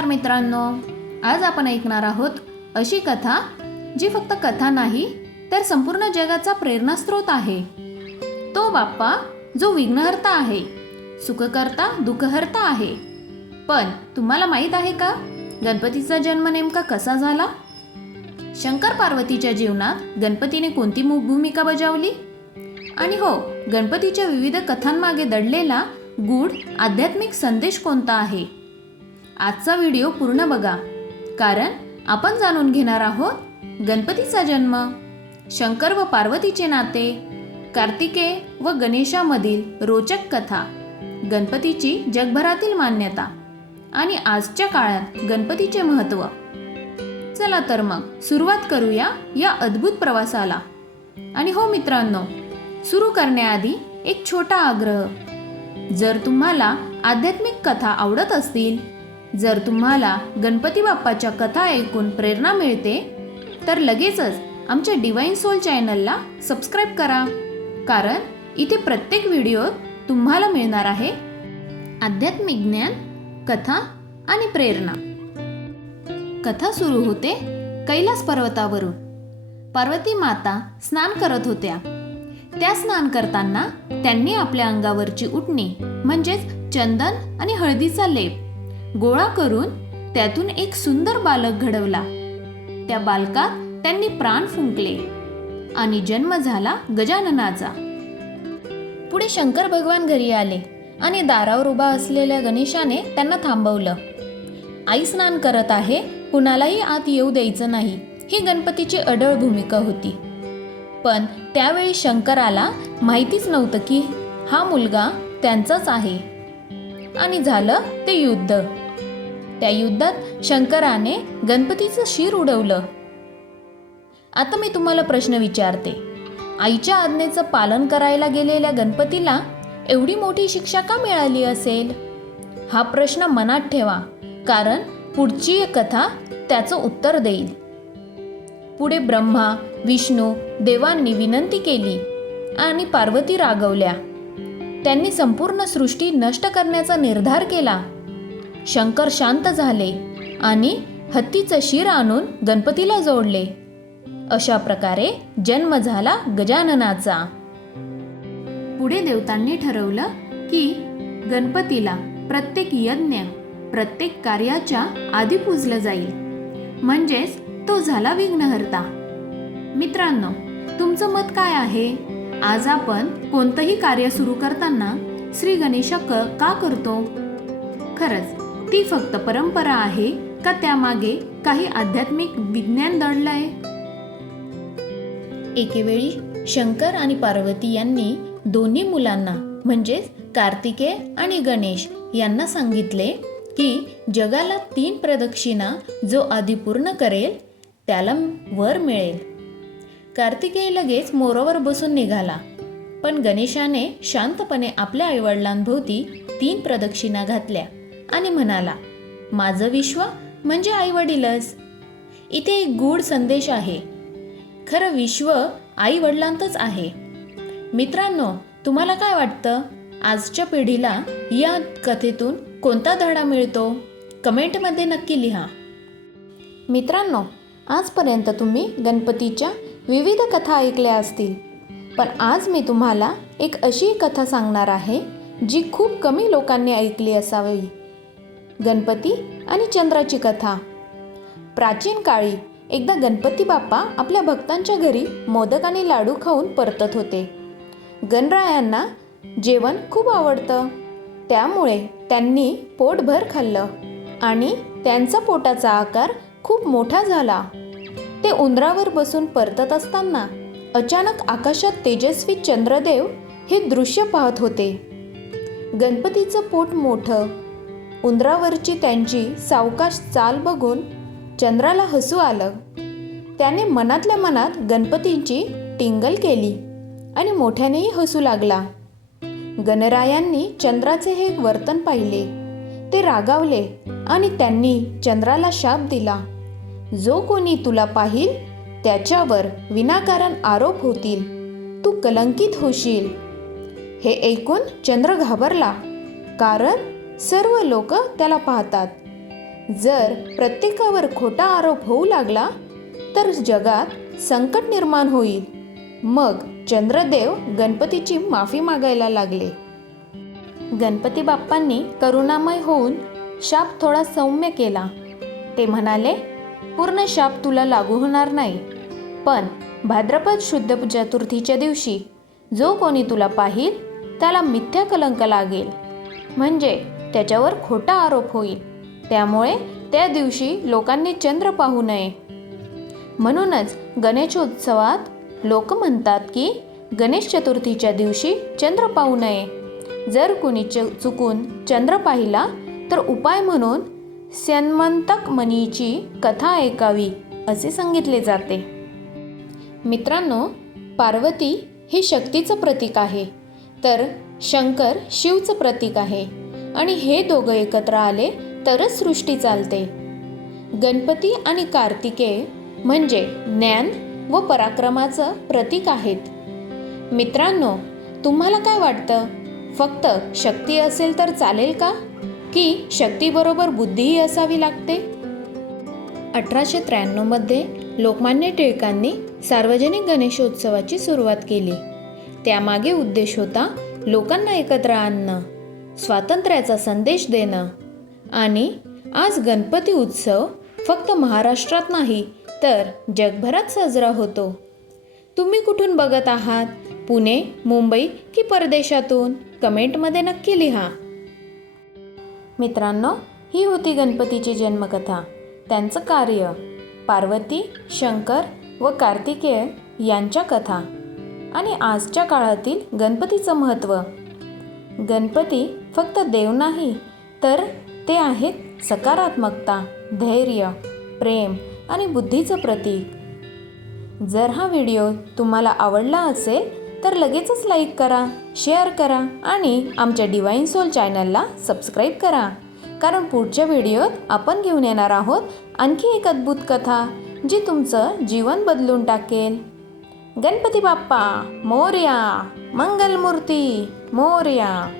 नमस्कार मित्रांनो आज आपण ऐकणार आहोत अशी कथा जी फक्त कथा नाही तर संपूर्ण जगाचा प्रेरणास्त्रोत आहे. तो बाप्पा जो विघ्नहर्ता आहे सुखकर्ता दुःखहर्ता आहे. पण तुम्हाला माहीत आहे का गणपतीचा जन्म नेमका कसा झाला? शंकर पार्वतीच्या जीवनात गणपतीने कोणती भूमिका बजावली? आणि हो गणपतीच्या विविध कथांमागे दडलेला गूढ आध्यात्मिक संदेश कोणता आहे? आजचा व्हिडिओ पूर्ण बघा. कारण आपण जाणून घेणार आहोत गणपतीचा जन्म. शंकर व पार्वतीचे नाते कार्तिकेय व गणेशामधील रोचक कथा गणपतीची जगभरातील मान्यता आणि आजच्या काळात गणपतीचे महत्त्व. चला तर मग सुरुवात करूया या अद्भुत प्रवासाला. आणि हो मित्रांनो सुरू करण्याआधी एक छोटा आग्रह. जर तुम्हाला आध्यात्मिक कथा आवडत असतील जर तुम्हाला गणपती बाप्पाच्या कथा ऐकून प्रेरणा मिळते तर लगेचच आमच्या डिवाईन सोल चॅनलला सबस्क्राईब करा. कारण इथे प्रत्येक व्हिडिओ तुम्हाला मिळणार आहे आध्यात्मिक ज्ञान कथा आणि प्रेरणा. कथा सुरू होते कैलास पर्वतावरून. पार्वती माता स्नान करत होत्या. त्या स्नान करताना त्यांनी आपल्या अंगावरची उठणी म्हणजेच चंदन आणि हळदीचा लेप गोळा करून त्यातून एक सुंदर बालक घडवला. त्या बालकात त्यांनी प्राण फुंकले आणि जन्म झाला गजाननाचा. पुढे शंकर भगवान घरी आले आणि दारावर उभा असलेल्या गणेशाने त्यांना थांबवलं. आई स्नान करत आहे कुणालाही आत येऊ द्यायचं नाही ही गणपतीची अडळ भूमिका होती. पण त्यावेळी शंकराला माहितीच नव्हतं की हा मुलगा त्यांचाच आहे. आणि झालं ते युद्ध. त्या युद्धात शंकराने गणपतीचं शिर उडवलं. आता मी तुम्हाला प्रश्न विचारते. आईच्या आज्ञेचं पालन करायला गेलेल्या गणपतीला एवढी मोठी शिक्षा का मिळाली असेल? हा प्रश्न मनात ठेवा कारण पुढची एक कथा त्याचं उत्तर देईल. पुढे ब्रह्मा विष्णू देवांनी विनंती केली आणि पार्वती रागवल्या. त्यांनी संपूर्ण सृष्टी नष्ट करण्याचा निर्धार केला. शंकर शांत झाले आणि हत्तीचं शिर आणून गणपतीला जोडले. अशा प्रकारे जन्म झाला गजाननाचा. पुढे देवतांनी ठरवलं की गणपतीला प्रत्येक यज्ञ प्रत्येक कार्याच्या आधी पूजलं जाईल. म्हणजेच तो झाला विघ्नहर्ता. मित्रांनो तुमचं मत काय आहे? आज आपण कोणतंही कार्य सुरू करताना श्री गणेश क का करतो? खरंच ती फक्त परंपरा आहे का त्यामागे काही आध्यात्मिक विज्ञान दडलंय? एकेवेळी शंकर आणि पार्वती यांनी दोन्ही मुलांना म्हणजेच कार्तिकेय आणि गणेश यांना सांगितले की जगाला तीन प्रदक्षिणा जो आधी पूर्ण करेल त्याला वर मिळेल. कार्तिकेय लगेच मोरावर बसून निघाला. पण गणेशाने शांतपणे आपल्या आईवडिलांभोवती तीन प्रदक्षिणा घातल्या. आणि म्हणाला माझं विश्व म्हणजे आईवडीलच. इथे एक गूढ संदेश आहे. खरं विश्व आई वडिलांतच आहे. मित्रांनो तुम्हाला काय वाटतं? आजच्या पिढीला या कथेतून कोणता धडा मिळतो? कमेंटमध्ये नक्की लिहा. मित्रांनो आजपर्यंत तुम्ही गणपतीच्या विविध कथा ऐकल्या असतील. पण आज मी तुम्हाला एक अशी कथा सांगणार आहे जी खूप कमी लोकांनी ऐकली असावी. गणपती आणि चंद्राची कथा. प्राचीन काळी एकदा गणपती बाप्पा आपल्या भक्तांच्या घरी मोदक आणि लाडू खाऊन परतत होते. गणरायांना जेवण खूप आवडतं. त्यामुळे त्यांनी पोटभर खाल्लं आणि त्यांचा पोटाचा आकार खूप मोठा झाला. ते उंदरावर बसून परतत असताना अचानक आकाशात तेजस्वी चंद्रदेव हे दृश्य पाहत होते. गणपतीचं पोट मोठं उंदरावरची त्यांची सावकाश चाल बघून चंद्राला हसू आलं. त्याने मनातल्या मनात गणपतींची टिंगल केली आणि मोठ्यानेही हसू लागला. गणरायांनी चंद्राचे हे वर्तन पाहिले. ते रागावले आणि त्यांनी चंद्राला शाप दिला. जो कोणी तुला पाहिल त्याच्यावर विनाकारण आरोप होतील. तू कलंकित होशील. हे ऐकून चंद्र घाबरला. कारण सर्व लोक त्याला पाहतात. जर प्रत्येकावर खोटा आरोप होऊ लागला तर जगात संकट निर्माण होईल. मग चंद्रदेव गणपतीची माफी मागायला लागले. गणपती बाप्पांनी करुणामय होऊन शाप थोडा सौम्य केला. ते म्हणाले पूर्ण शाप तुला लागू होणार नाही. पण भाद्रपद शुद्ध चतुर्थीच्या दिवशी जो कोणी तुला पाहिल त्याला मिथ्या कलंक लागेल. म्हणजे त्याच्यावर खोटा आरोप होईल. त्यामुळे त्या दिवशी लोकांनी चंद्र पाहू नये. म्हणूनच गणेशोत्सवात लोक म्हणतात की गणेश चतुर्थीच्या दिवशी चंद्र पाहू नये. जर कुणी च चुकून चंद्र पाहिला तर उपाय म्हणून सन्मंतक मनीची कथा ऐकावी असे सांगितले जाते. मित्रांनो पार्वती ही शक्तीचं प्रतीक आहे. तर शंकर शिवचं प्रतीक आहे. आणि हे दोघं एकत्र आले तरच सृष्टी चालते. गणपती आणि कार्तिकेय म्हणजे ज्ञान व पराक्रमाचं प्रतीक आहेत. मित्रांनो तुम्हाला काय वाटतं? फक्त शक्ती असेल तर चालेल का? की शक्तीबरोबर बुद्धीही असावी लागते? अठराशे त्र्याण्णवमध्ये लोकमान्य टिळकांनी सार्वजनिक गणेशोत्सवाची सुरुवात केली. त्यामागे उद्देश होता लोकांना एकत्र आणणं. स्वातंत्र्याचा संदेश देणं. आणि आज गणपती उत्सव फक्त महाराष्ट्रात नाही तर जगभरात साजरा होतो. तुम्ही कुठून बघत आहात? पुणे मुंबई की परदेशातून? कमेंटमध्ये नक्की लिहा. मित्रांनो ही होती गणपतीची जन्मकथा. त्यांचं कार्य पार्वती शंकर व कार्तिकेय यांच्या कथा. आणि आजच्या काळातील गणपतीचं महत्त्व. गणपती फक्त देव नाही तर ते आहेत सकारात्मकता धैर्य प्रेम आणि बुद्धीचं प्रतीक. जर हा व्हिडिओ तुम्हाला आवडला असेल तर लगेचच लाईक करा शेअर करा आणि आमच्या डिवाईन सोल चॅनलला सबस्क्राईब करा. कारण पुढच्या व्हिडिओत आपण घेऊन येणार आहोत आणखी एक अद्भुत कथा जी तुमचं जीवन बदलून टाकेल. गणपती बाप्पा मोर्या मंगलमूर्ती मोर्या.